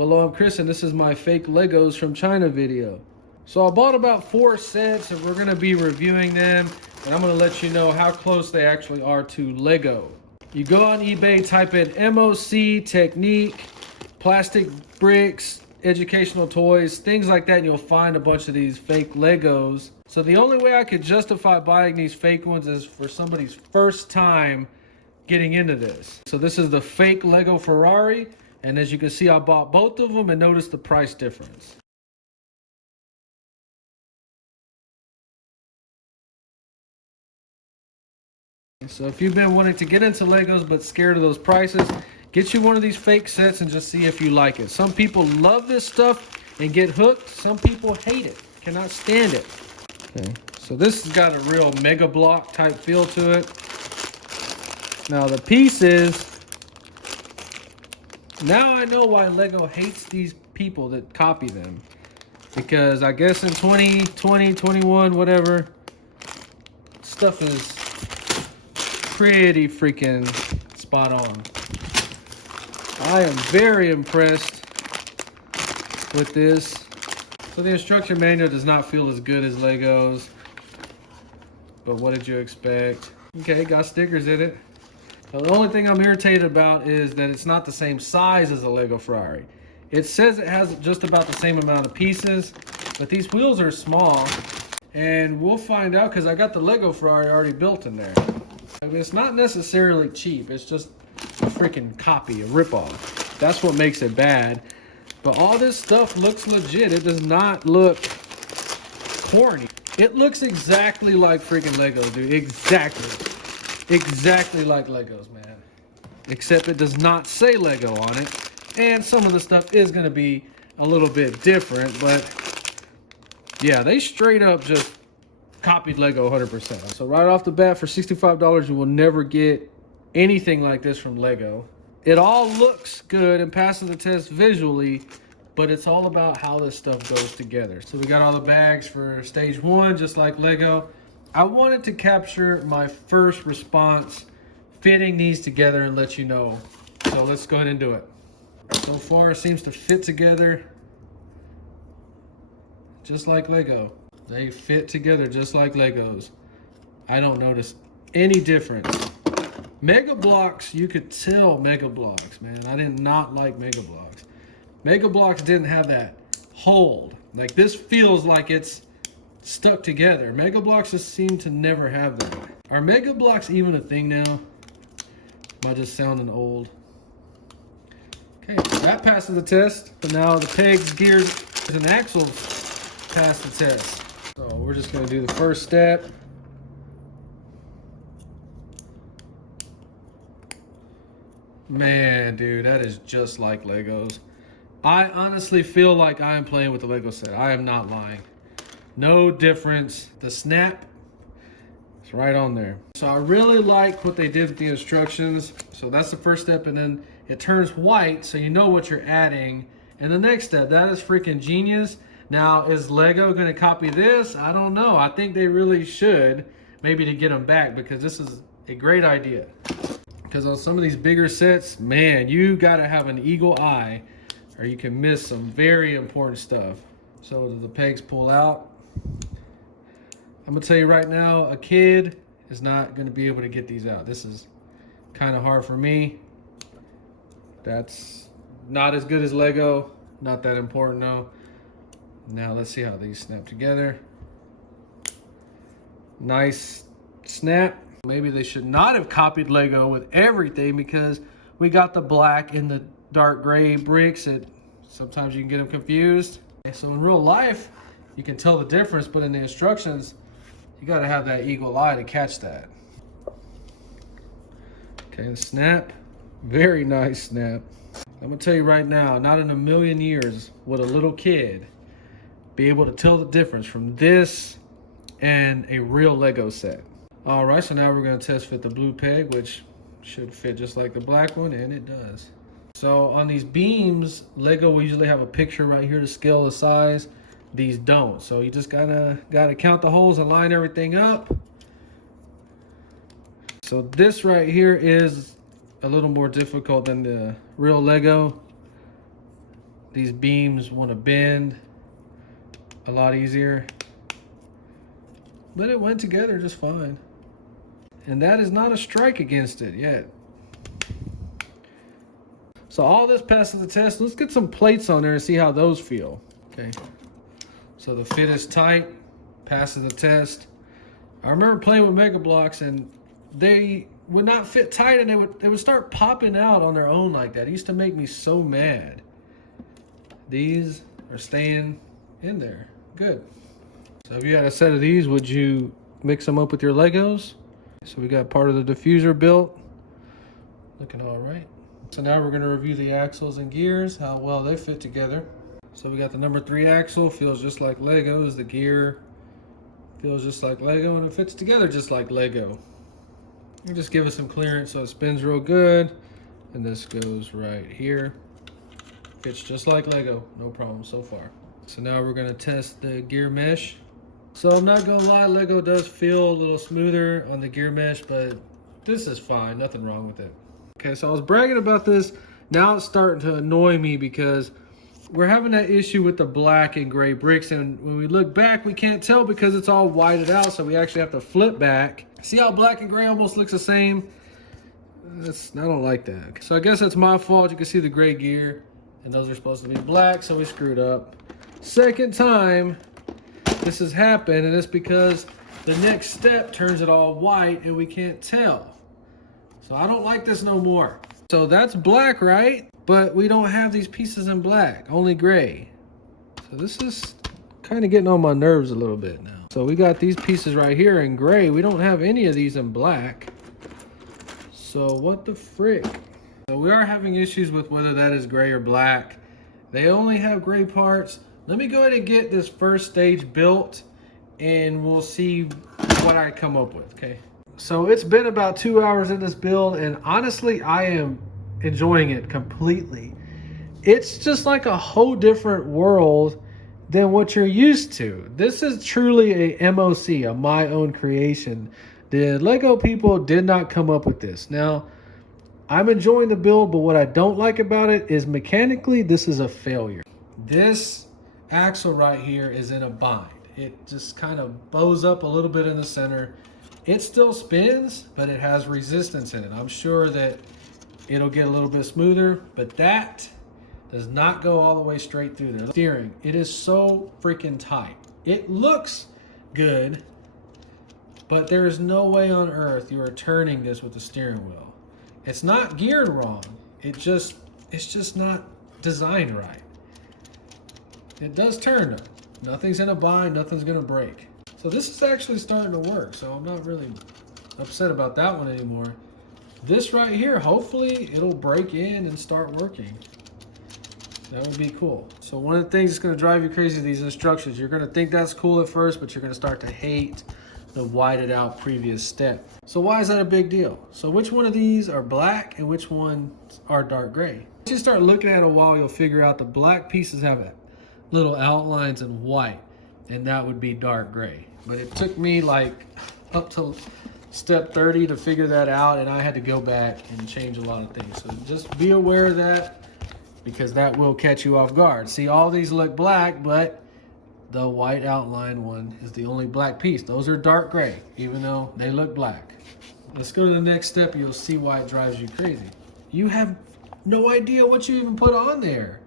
Well, I'm Chris, and this is my fake Legos from China video. So I bought about 4 sets, and we're going to be reviewing them, and I'm going to let you know how close they actually are to Lego. You go on eBay, type in MOC, technique, plastic bricks, educational toys, things like that, and you'll find a bunch of these fake Legos. So the only way I could justify buying these fake ones is for somebody's first time getting into this. So this is the fake Lego Ferrari, and as you can see, I bought both of them and notice the price difference. So if you've been wanting to get into Legos but scared of those prices, get you one of these fake sets and just see if you like it. Some people love this stuff and get hooked. Some people hate it, cannot stand it. Okay, so this has got a real mega block type feel to it. Now the pieces, now I know why Lego hates these people that copy them. Because I guess in 2020, 21, whatever, stuff is pretty freaking spot on. I am very impressed with this. So the instruction manual does not feel as good as Legos, but what did you expect? Okay, got stickers in it. Now, the only thing I'm irritated about is that it's not the same size as a Lego Ferrari. It says it has just about the same amount of pieces, but these wheels are small, and we'll find out because I got the Lego Ferrari already built in there. I mean, it's not necessarily cheap, it's just a freaking copy, a ripoff. That's what makes it bad. But all this stuff looks legit. It does not look corny. It looks exactly like freaking Legos, dude. Exactly like Legos, man. Except it does not say Lego on it. And some of the stuff is going to be a little bit different. But yeah, they straight up just copied Lego 100%. So right off the bat, for $65, you will never get anything like this from Lego. It all looks good and passes the test visually, but it's all about how this stuff goes together. So we got all the bags for stage 1, just like Lego. I wanted to capture my first response fitting these together and let you know. So let's go ahead and do it. So far, it seems to fit together just like Lego. They fit together just like Legos. I don't notice any difference. Mega Bloks, you could tell Mega Bloks, man. I did not like Mega Bloks. Mega Bloks didn't have that hold. Like, this feels like it's stuck together. Mega Bloks just seem to never have that. Are Mega Bloks even a thing now? Am I just sounding old? Okay, so that passes the test. But now the pegs, gears, and axles pass the test. So we're just gonna do the first step. Man, dude, that is just like Legos. I honestly feel like I am playing with the Lego set. I am not lying. No difference. The snap is right on there. So I really like what they did with the instructions. So that's the first step, and then it turns white so you know what you're adding. And the next step, that is freaking genius. Now, is Lego gonna copy this? I don't know. I think they really should, maybe to get them back, because this is a great idea. Because on some of these bigger sets, man, you gotta have an eagle eye or you can miss some very important stuff. So do the pegs pull out? I'm gonna tell you right now, a kid is not gonna be able to get these out. This is kind of hard for me. That's not as good as Lego, not that important though. Now let's see how these snap together. Nice snap. Maybe they should not have copied Lego with everything, because we got the black and the dark gray bricks that sometimes you can get them confused. So in real life, you can tell the difference, but in the instructions, you gotta have that eagle eye to catch that. Okay, the snap, very nice snap. I'm gonna tell you right now, not in a million years would a little kid be able to tell the difference from this and a real Lego set. All right, so now we're gonna test fit the blue peg, which should fit just like the black one, and it does. So on these beams, Lego will usually have a picture right here to scale the size. These don't, so you just gotta count the holes and line everything up. So this right here is a little more difficult than the real Lego. these beams want to bend a lot easier. But it went together just fine. And that is not a strike against it yet. So all this passes the test. Let's get some plates on there and see how those feel. Okay. So the fit is tight, passes the test. I remember playing with Mega Bloks and they would not fit tight and they would start popping out on their own like that. It used to make me so mad. These are staying in there. Good. So if you had a set of these, would you mix them up with your Legos? So we got part of the diffuser built. Looking all right. So now we're going to review the axles and gears, how well they fit together. So we got the number 3 axle, feels just like Legos. The gear feels just like Lego, and it fits together just like Lego. You just give it some clearance so it spins real good. And this goes right here. Fits just like Lego, no problem so far. So now we're going to test the gear mesh. So I'm not going to lie, Lego does feel a little smoother on the gear mesh, but this is fine, nothing wrong with it. Okay, so I was bragging about this. Now it's starting to annoy me because we're having that issue with the black and gray bricks, and when we look back, we can't tell because it's all whited out, so we actually have to flip back. See how black and gray almost looks the same? I don't like that. So I guess that's my fault. You can see the gray gear, and those are supposed to be black, so we screwed up. Second time this has happened, and it's because the next step turns it all white, and we can't tell. So I don't like this no more. So that's black, right? But we don't have these pieces in black, only gray. So this is kind of getting on my nerves a little bit now. So we got these pieces right here in gray. We don't have any of these in black. So what the frick? So we are having issues with whether that is gray or black. They only have gray parts. Let me go ahead and get this first stage built and we'll see what I come up with, okay? So it's been about 2 hours in this build, and honestly, I am enjoying it completely. It's just like a whole different world than what you're used to. This is truly a MOC, a my own creation. The Lego people did not come up with this. Now, I'm enjoying the build, but what I don't like about it is mechanically, this is a failure. This axle right here is in a bind. It just kind of bows up a little bit in the center. It still spins, but it has resistance in it. I'm sure that it'll get a little bit smoother, but that does not go all the way straight through there. Steering, it is so freaking tight. It looks good, but there is no way on earth you are turning this with the steering wheel. It's not geared wrong. It's just not designed right. It does turn though. Nothing's in a bind, nothing's gonna break. So this is actually starting to work, so I'm not really upset about that one anymore. This right here, hopefully it'll break in and start working. That would be cool. So one of the things that's gonna drive you crazy, these instructions, you're gonna think that's cool at first, but you're gonna start to hate the whited out previous step. So why is that a big deal? So which one of these are black and which ones are dark gray? Once you start looking at it a while, you'll figure out the black pieces have little outlines in white, and that would be dark gray. But it took me like up to step 30 to figure that out, and I had to go back and change a lot of things. So just be aware of that, because that will catch you off guard. See, all these look black, but the white outline one is the only black piece. Those are dark gray, even though they look black. Let's go to the next step. You'll see why it drives you crazy. You have no idea what you even put on there.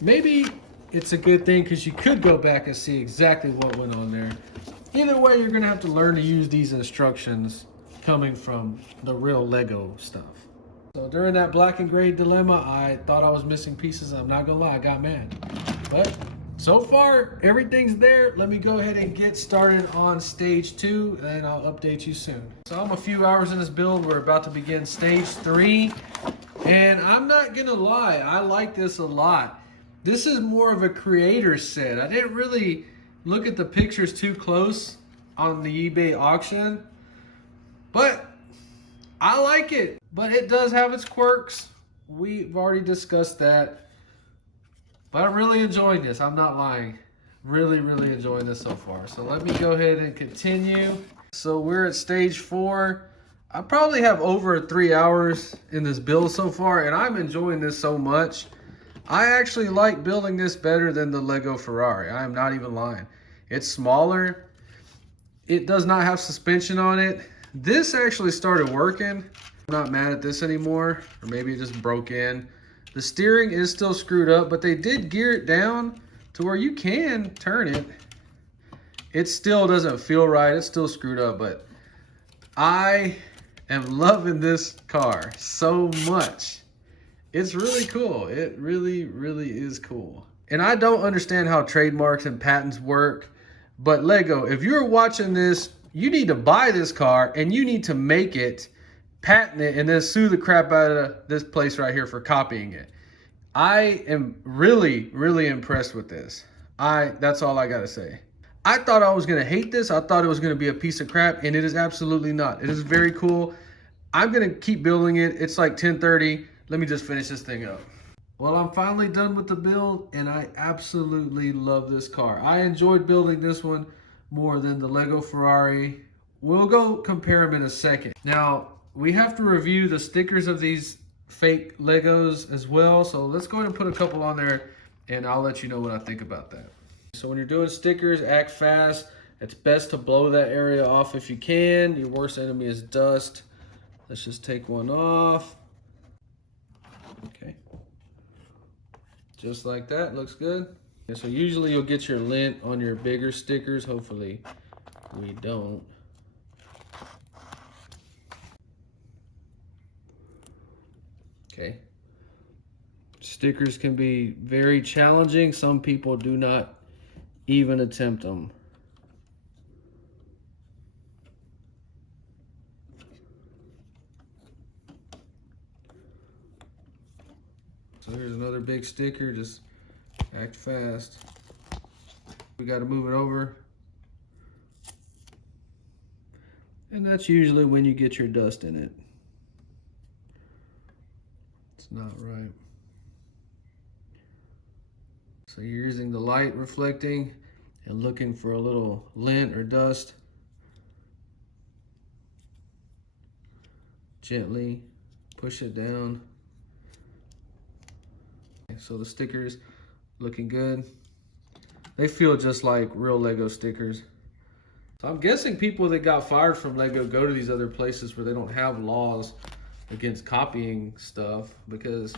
Maybe it's a good thing because you could go back and see exactly what went on there. Either way, you're gonna have to learn to use these instructions coming from the real Lego stuff. So during that black and gray dilemma, I thought I was missing pieces. I'm not gonna lie, I got mad. But so far, everything's there. Let me go ahead and get started on stage 2, and I'll update you soon. So I'm a few hours in this build. We're about to begin stage 3. And I'm not gonna lie, I like this a lot. This is more of a creator set. I didn't really look at the pictures too close on the eBay auction, but I like it. But it does have its quirks. We've already discussed that. But I'm really enjoying this. I'm not lying. Really, really enjoying this so far. So let me go ahead and continue. So we're at stage 4. I probably have over 3 hours in this build so far, and I'm enjoying this so much. I actually like building this better than the Lego Ferrari. I am not even lying. It's smaller. It does not have suspension on it. This actually started working. I'm not mad at this anymore, or maybe it just broke in. The steering is still screwed up, but they did gear it down to where you can turn it. It still doesn't feel right. It's still screwed up, but I am loving this car so much. It's really cool. It really, really is cool. And I don't understand how trademarks and patents work, but Lego, if you're watching this, you need to buy this car and you need to make it, patent it, and then sue the crap out of this place right here for copying it. I am really, really impressed with this. That's all I gotta say. I thought I was gonna hate this. I thought it was gonna be a piece of crap, and it is absolutely not. It is very cool. I'm gonna keep building it. It's like 10:30. Let me just finish this thing up. Well, I'm finally done with the build, and I absolutely love this car. I enjoyed building this one more than the Lego Ferrari. We'll go compare them in a second. Now, we have to review the stickers of these fake Legos as well. So let's go ahead and put a couple on there, and I'll let you know what I think about that. So when you're doing stickers, act fast. It's best to blow that area off if you can. Your worst enemy is dust. Let's just take one off. Okay. Just like that, looks good. And so usually you'll get your lint on your bigger stickers. Hopefully we don't. Okay. Stickers can be very challenging. Some people do not even attempt them. So here's another big sticker. Just act fast. We got to move it over. And that's usually when you get your dust in it. It's not right. So you're using the light reflecting and looking for a little lint or dust. Gently push it down. So the stickers looking good. They feel just like real Lego stickers. So I'm guessing people that got fired from Lego go to these other places where they don't have laws against copying stuff, because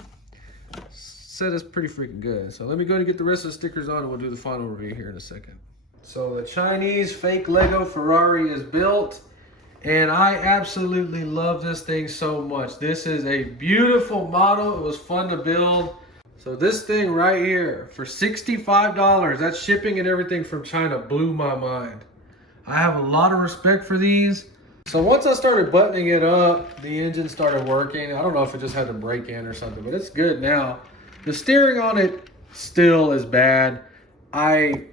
said it's pretty freaking good. So let me go ahead and get the rest of the stickers on, and we'll do the final review here in a second. So the Chinese fake Lego Ferrari is built, and I absolutely love this thing so much. This is a beautiful model. It was fun to build. So this thing right here for $65, that's shipping and everything from China, blew my mind. I have a lot of respect for these. So once I started buttoning it up, the engine started working. I don't know if it just had to break in or something, but it's good now. The steering on it still is bad. I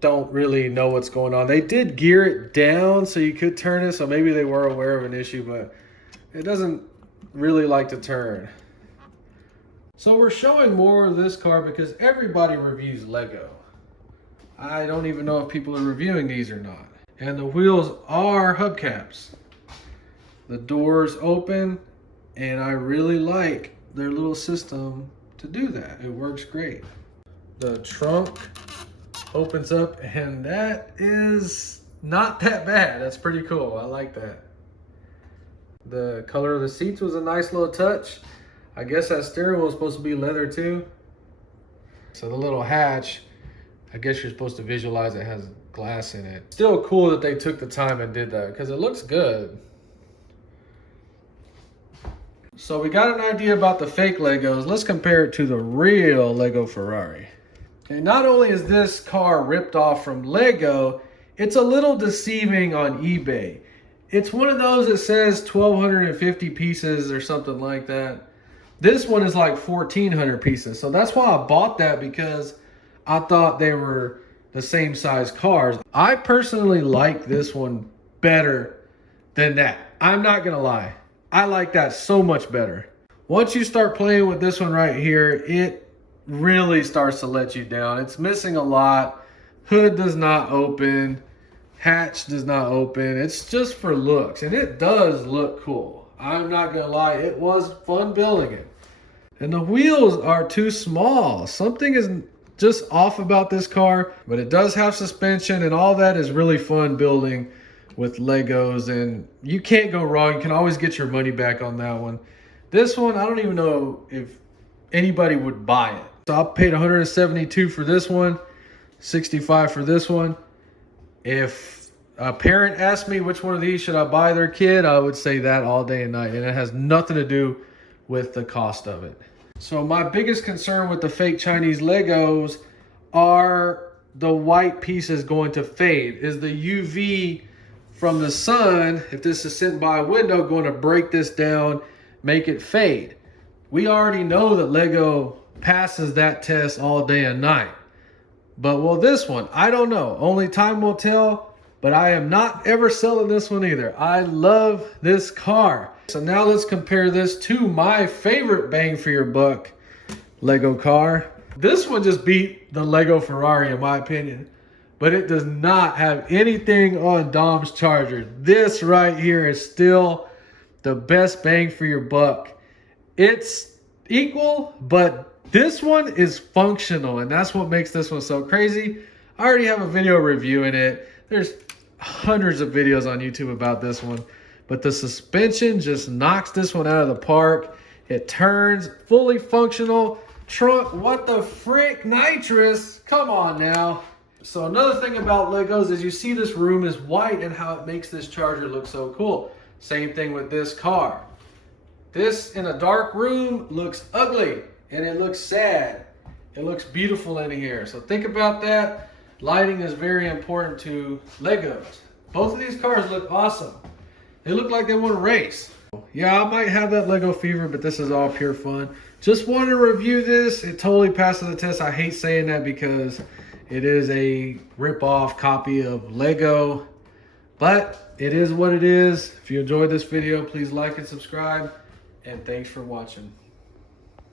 don't really know what's going on. They did gear it down so you could turn it, so maybe they were aware of an issue, but it doesn't really like to turn. So we're showing more of this car because everybody reviews Lego. I don't even know if people are reviewing these or not. And the wheels are hubcaps. The doors open, and I really like their little system to do that. It works great. The trunk opens up, and that is not that bad. That's pretty cool. I like that. The color of the seats was a nice little touch. I guess that steering wheel is supposed to be leather too. So the little hatch, I guess you're supposed to visualize it has glass in it. Still cool that they took the time and did that because it looks good. So we got an idea about the fake Legos. Let's compare it to the real Lego Ferrari. Okay, not only is this car ripped off from Lego, it's a little deceiving on eBay. It's one of those that says 1,250 pieces or something like that. This one is like 1,400 pieces. So that's why I bought that, because I thought they were the same size cars. I personally like this one better than that. I'm not gonna lie. I like that so much better. Once you start playing with this one right here, it really starts to let you down. It's missing a lot. Hood does not open. Hatch does not open. It's just for looks, and it does look cool. I'm not gonna lie, it was fun building it. And the wheels are too small. Something is just off about this car, but it does have suspension, and all that is really fun building with Legos, and you can't go wrong. You can always get your money back on that one. This one, I don't even know if anybody would buy it. So I paid $172 for this one, $65 for this one. If a parent asked me which one of these should I buy their kid, I would say that all day and night, and it has nothing to do with the cost of it. So my biggest concern with the fake Chinese Legos are the white pieces going to fade. Is the UV from the sun, if this is sitting by a window, going to break this down, make it fade? We already know that Lego passes that test all day and night. But will this one? I don't know. Only time will tell. But I am not ever selling this one either. I love this car. So now let's compare this to my favorite bang for your buck Lego car. This one just beat the Lego Ferrari in my opinion, but it does not have anything on Dom's Charger. This right here is still the best bang for your buck. It's equal, but this one is functional, and that's what makes this one so crazy. I already have a video reviewing it. There's hundreds of videos on YouTube about this one. But the suspension just knocks this one out of the park. It turns, fully functional. Trunk, what the frick, nitrous? Come on now. So another thing about Legos is you see this room is white and how it makes this Charger look so cool. Same thing with this car. This in a dark room looks ugly and it looks sad. It looks beautiful in here. So think about that. Lighting is very important to Legos. Both of these cars look awesome. They look like they want to race. Yeah, I might have that Lego fever, but this is all pure fun. Just wanted to review this. It totally passes the test. I hate saying that because it is a rip-off copy of Lego, but it is what it is. If you enjoyed this video, please like and subscribe, and thanks for watching.